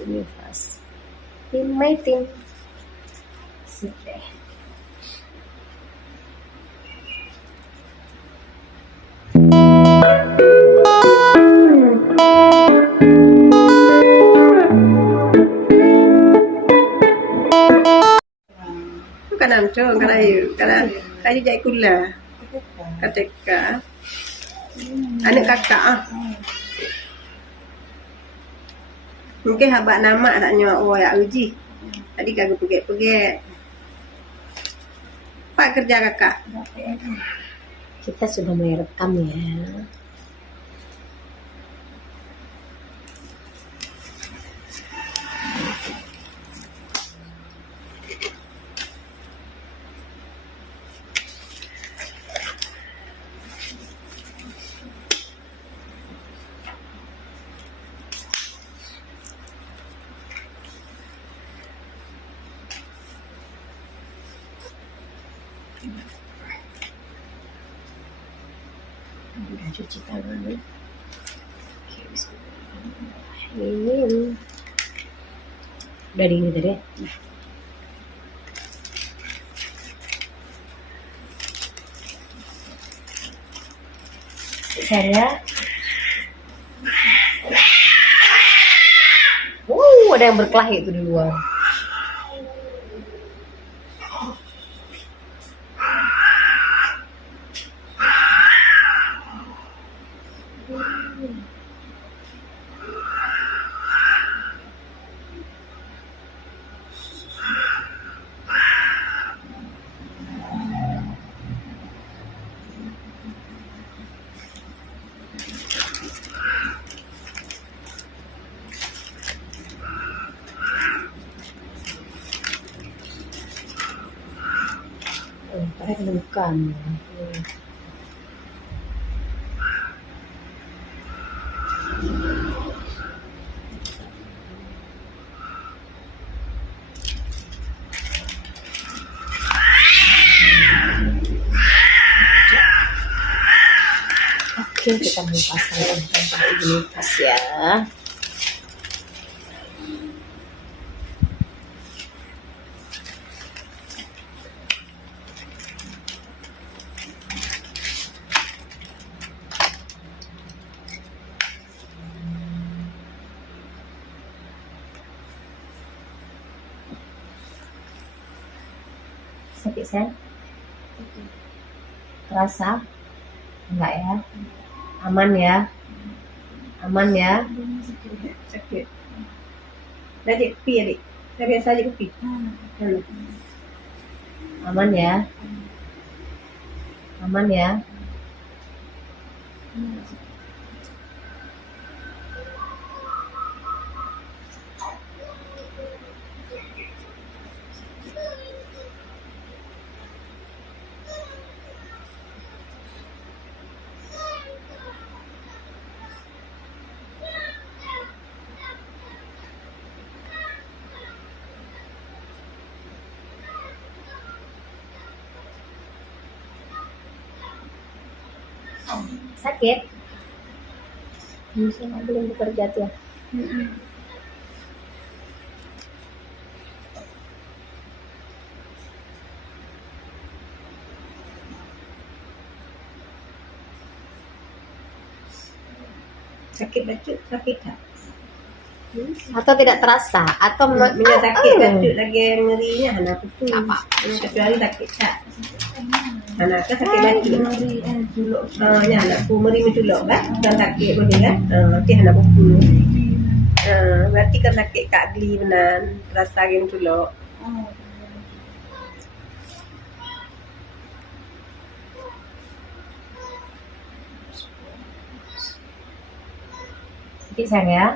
Universe. In my team. Sudah. Kanan tu, kanan jai kula. Kateka. Anak kakak ah. Mungkin habak nama tak nyawa ya uji. Tadi kagak pergi. Pak kerja kakak. Kita sudah mulai rekam ya. Udah cuci tangan nih. Oke, bismillahirrahmanirrahim. Udah dingin tadi ya? Saya ada yang berkelahi itu di luar. Bukan. Oke, kita mau pasang tempat Universe ya. Sakit sayang? Terasa? Enggak ya? Aman ya? Aman ya? Sakit. Dah jadi kepi adik. Dah biasa aja kepi. Aman ya? Aman ya? Sakit? Bisa belum bekerja tuh ya? Sakit bacuk, sakit tak? Atau tidak terasa? Atau Bila sakit bacuk lagi ngerinya anak aku. Apa? Kecuali sakit tak. Anak aku sakit bacuk. Ya anakku meri menculok kan? Dan sakit boleh kan? Nanti anak aku. Berarti kan sakit kak geli benar. Rasa yang menculok. Sakit sayang ya?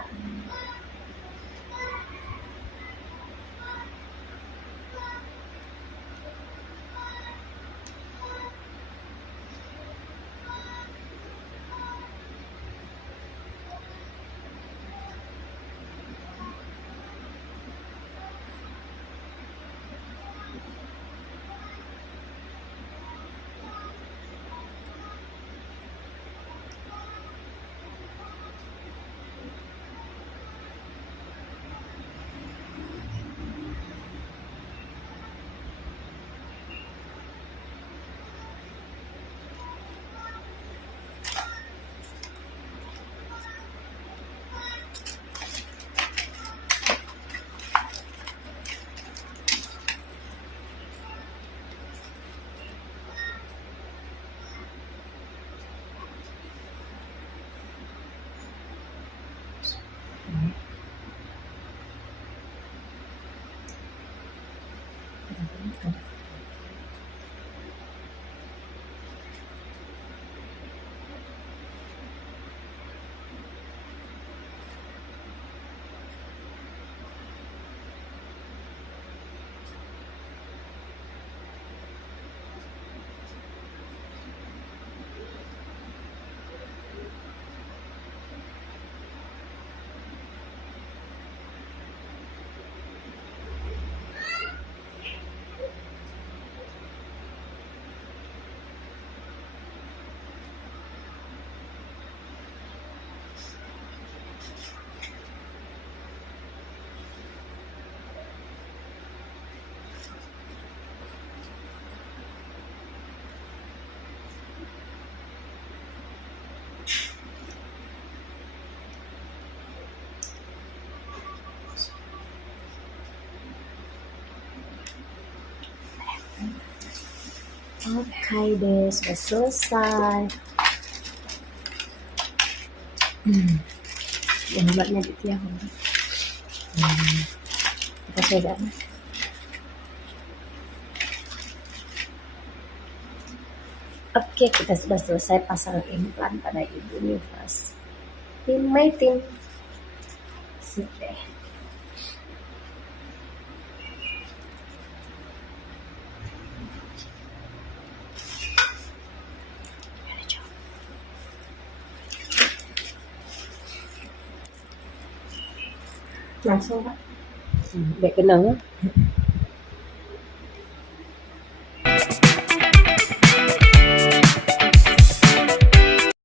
Oke deh, sudah selesai. Yang hebatnya di tiang. Kita pegang. Oke, kita sudah selesai pasang implan pada ibu nifas. Tim Maitin. Sudah. Langsung Pak. Baik kenal ya.